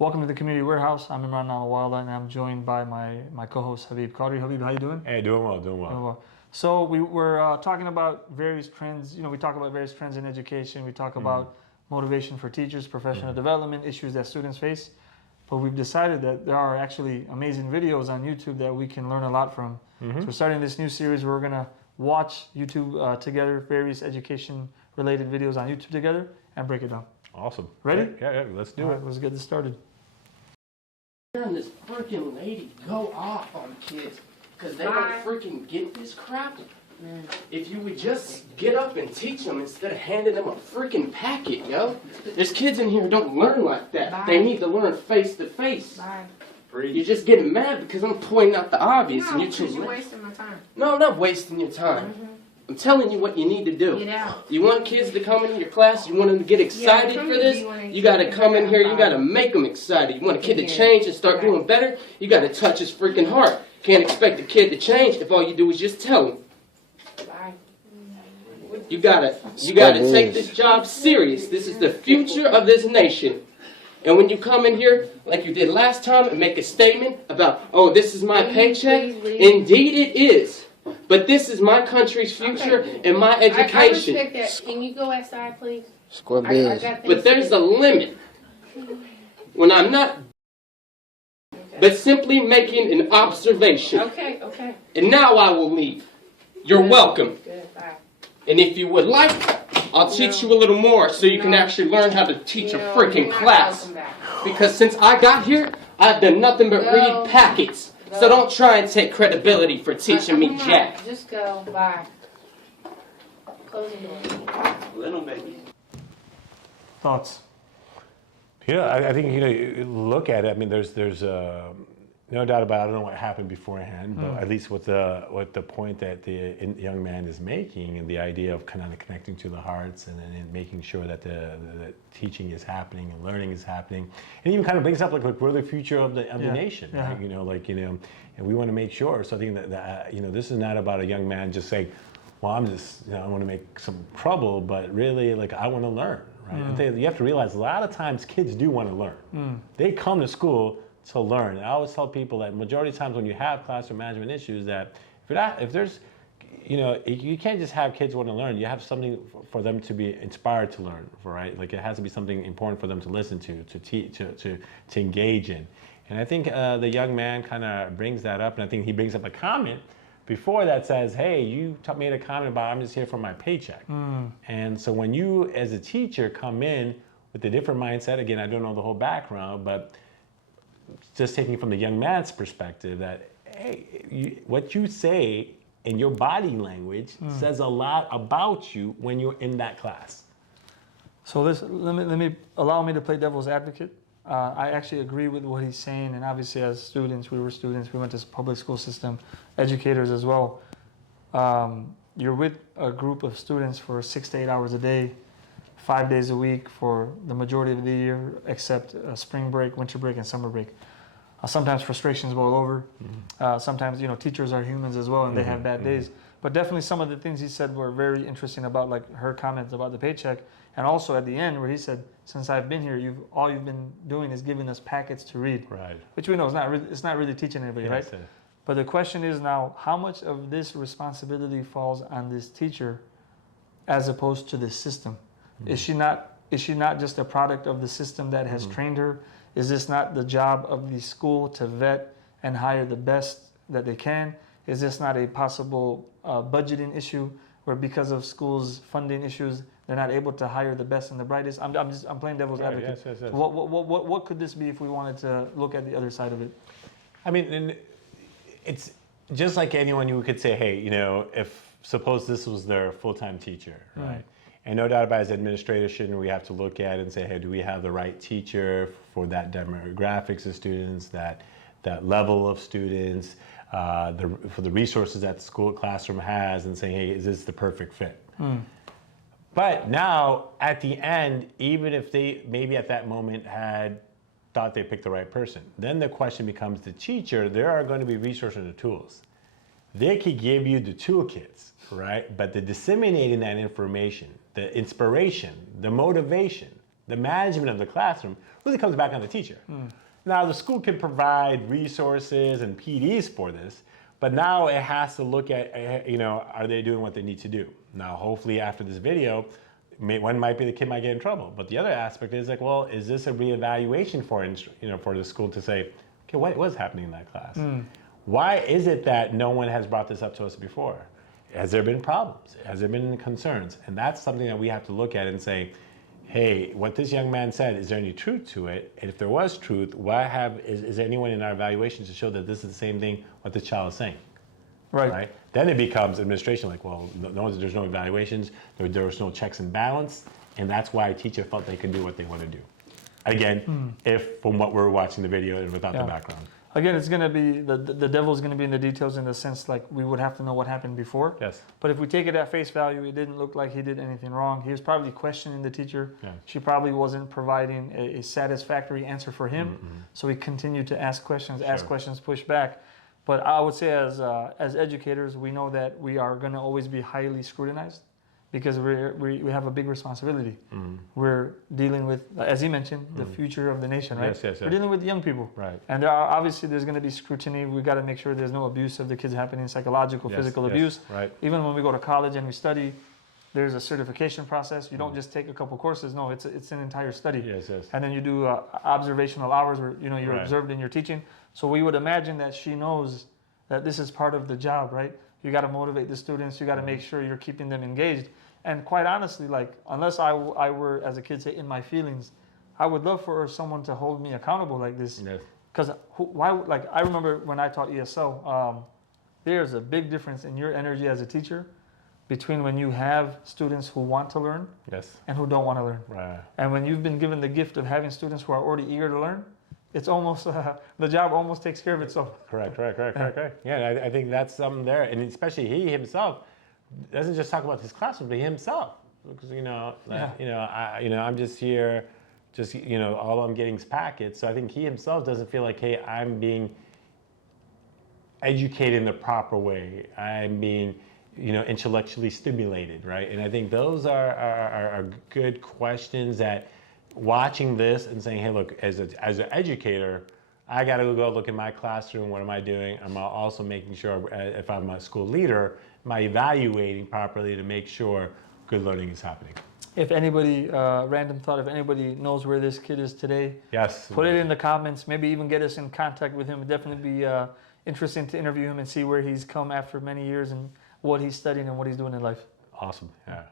Welcome to the Community Warehouse. I'm Imran Nanlawala, and I'm joined by my co-host Habeeb. Quadri, Habeeb, how you doing? Hey, doing well, doing well. Doing well. So we were talking about various trends. We talk about various trends in education. We talk about motivation for teachers, professional development, issues that students face. But we've decided that there are actually amazing videos on YouTube that we can learn a lot from. So we're starting this new series where we're gonna watch YouTube together, various education-related videos on YouTube together, and break it down. Awesome. Ready? Yeah, let's do All it. right, let's get this started. Hearing this freaking lady go off on kids because they don't freaking get this crap. If you would just get up and teach them instead of handing them a freaking packet, yo. There's kids in here who don't learn like that. They need to learn face to face. You're just getting mad because I'm pointing out the obvious and you're too late. Wasting my time. No, I'm not wasting your time. I'm telling you what you need to do. Get out. You want kids to come into your class, you want them to get excited come for to this, be one of you gotta these come in here, you people. gotta make them excited. You want a kid to change and start doing better, you gotta touch his freaking heart. Can't expect a kid to change if all you do is just tell him. Bye. You gotta take this job serious. This is the future of this nation. And when you come in here, like you did last time, and make a statement about, oh, this is my paycheck, indeed it is. But this is my country's future and my education. I respect that. Can you go outside, please? Square I biz. got things But there's to a limit. When I'm not, but simply making an observation. Okay, okay. And now I will leave. You're welcome. Good, bye. And if you would like, I'll teach you a little more so you can actually learn how to teach a freaking class. Because since I got here, I've done nothing but read packets. So don't try and take credibility for teaching me jack. Just go, bye. Close the door. Little baby. Thoughts? Yeah, I think you look at it. I mean, there's no doubt about it. I don't know what happened beforehand, but at least what the point that the young man is making, and the idea of kind of connecting to the hearts, and then making sure that the teaching is happening and learning is happening, and even kind of brings up like we're the future of the nation, right? And we want to make sure. So I think that this is not about a young man just saying, well, I want to make some trouble, but really like I want to learn, right? I think you have to realize a lot of times kids do want to learn. They come to school to learn. And I always tell people that majority of times when you have classroom management issues, that if there's, you can't just have kids want to learn. You have something for them to be inspired to learn, right? Like it has to be something important for them to listen to engage in. And I think the young man kind of brings that up, and I think he brings up a comment before that says, hey, you made a comment about I'm just here for my paycheck. And so when you as a teacher come in with a different mindset, again, I don't know the whole background, but just taking from the young man's perspective that, hey, what you say in your body language says a lot about you when you're in that class. So allow me to play devil's advocate. I actually agree with what he's saying, and obviously as students, we went to public school system, educators as well. You're with a group of students for 6 to 8 hours a day, 5 days a week for the majority of the year, except spring break, winter break, and summer break. Sometimes frustrations boil over. Sometimes, teachers are humans as well, and they have bad days. But definitely some of the things he said were very interesting about like her comments about the paycheck. And also at the end where he said, since I've been here, all you've been doing is giving us packets to read. Right. Which we know it's not really teaching anybody, right? But the question is now, how much of this responsibility falls on this teacher as opposed to the system? Is she not just a product of the system that has trained her? Is this not the job of the school to vet and hire the best that they can? Is this not a possible budgeting issue where because of schools' funding issues, they're not able to hire the best and the brightest? I'm playing devil's advocate. Yes. So what could this be if we wanted to look at the other side of it? I mean, and it's just like anyone you could say, hey, if suppose this was their full-time teacher, right? And no doubt about it, as administration, we have to look at it and say, hey, do we have the right teacher for that demographics of students, that level of students, for the resources that the school classroom has, and saying, hey, is this the perfect fit? But now, at the end, even if they maybe at that moment had thought they picked the right person, then the question becomes the teacher, there are going to be resources and tools. They could give you the toolkits, right? But the disseminating that information, the inspiration, the motivation, The management of the classroom really comes back on the teacher. Now, the school can provide resources and PDs for this, but now it has to look at, are they doing what they need to do? Now, hopefully after this video, one might be the kid might get in trouble, but the other aspect is like, well, is this a reevaluation for the school to say, okay, what was happening in that class? Why is it that no one has brought this up to us before? Has there been problems? Has there been concerns? And that's something that we have to look at and say, hey, what this young man said, is there any truth to it? And if there was truth, is there anyone in our evaluations to show that this is the same thing what the child is saying? Right? Then it becomes administration like, well, there's no evaluations, there was no checks and balance, and that's why a teacher felt they could do what they want to do. Again, if from what we're watching the video and without the background. Again, it's going to be, the devil's going to be in the details in the sense like we would have to know what happened before. Yes. But if we take it at face value, it didn't look like he did anything wrong. He was probably questioning the teacher. Yeah. She probably wasn't providing a satisfactory answer for him. So he continued to ask questions, push back. But I would say as educators, we know that we are going to always be highly scrutinized because we have a big responsibility. We're dealing with, as he mentioned, the future of the nation, right? Yes. We're dealing with young people. Right. And there's going to be scrutiny. We got to make sure there's no abuse of the kids happening, psychological, physical abuse. Right. Even when we go to college and we study, there's a certification process. You don't just take a couple courses. No, it's an entire study. Yes. And then you do observational hours where you're observed in your teaching. So we would imagine that she knows that this is part of the job, right? You got to motivate the students. You got to make sure you're keeping them engaged. And quite honestly, like unless I were, as a kid, say in my feelings, I would love for someone to hold me accountable like this. Yes. Because I remember when I taught ESL, there's a big difference in your energy as a teacher between when you have students who want to learn and who don't want to learn. Right. And when you've been given the gift of having students who are already eager to learn, it's almost, the job almost takes care of itself. Correct. Yeah, I think that's something there. And especially he himself doesn't just talk about his classroom, but he himself. Because, I'm just here, all I'm getting is packets. So I think he himself doesn't feel like, hey, I'm being educated in the proper way. I'm being, intellectually stimulated, right? And I think those are good questions that watching this and saying, hey, look, as an educator, I got to go look at my classroom. What am I doing? I'm also making sure, if I'm a school leader, am I evaluating properly to make sure good learning is happening? If anybody, random thought, if anybody knows where this kid is today, put it in the comments. Maybe even get us in contact with him. It'd definitely be interesting to interview him and see where he's come after many years and what he's studying and what he's doing in life. Awesome. Yeah.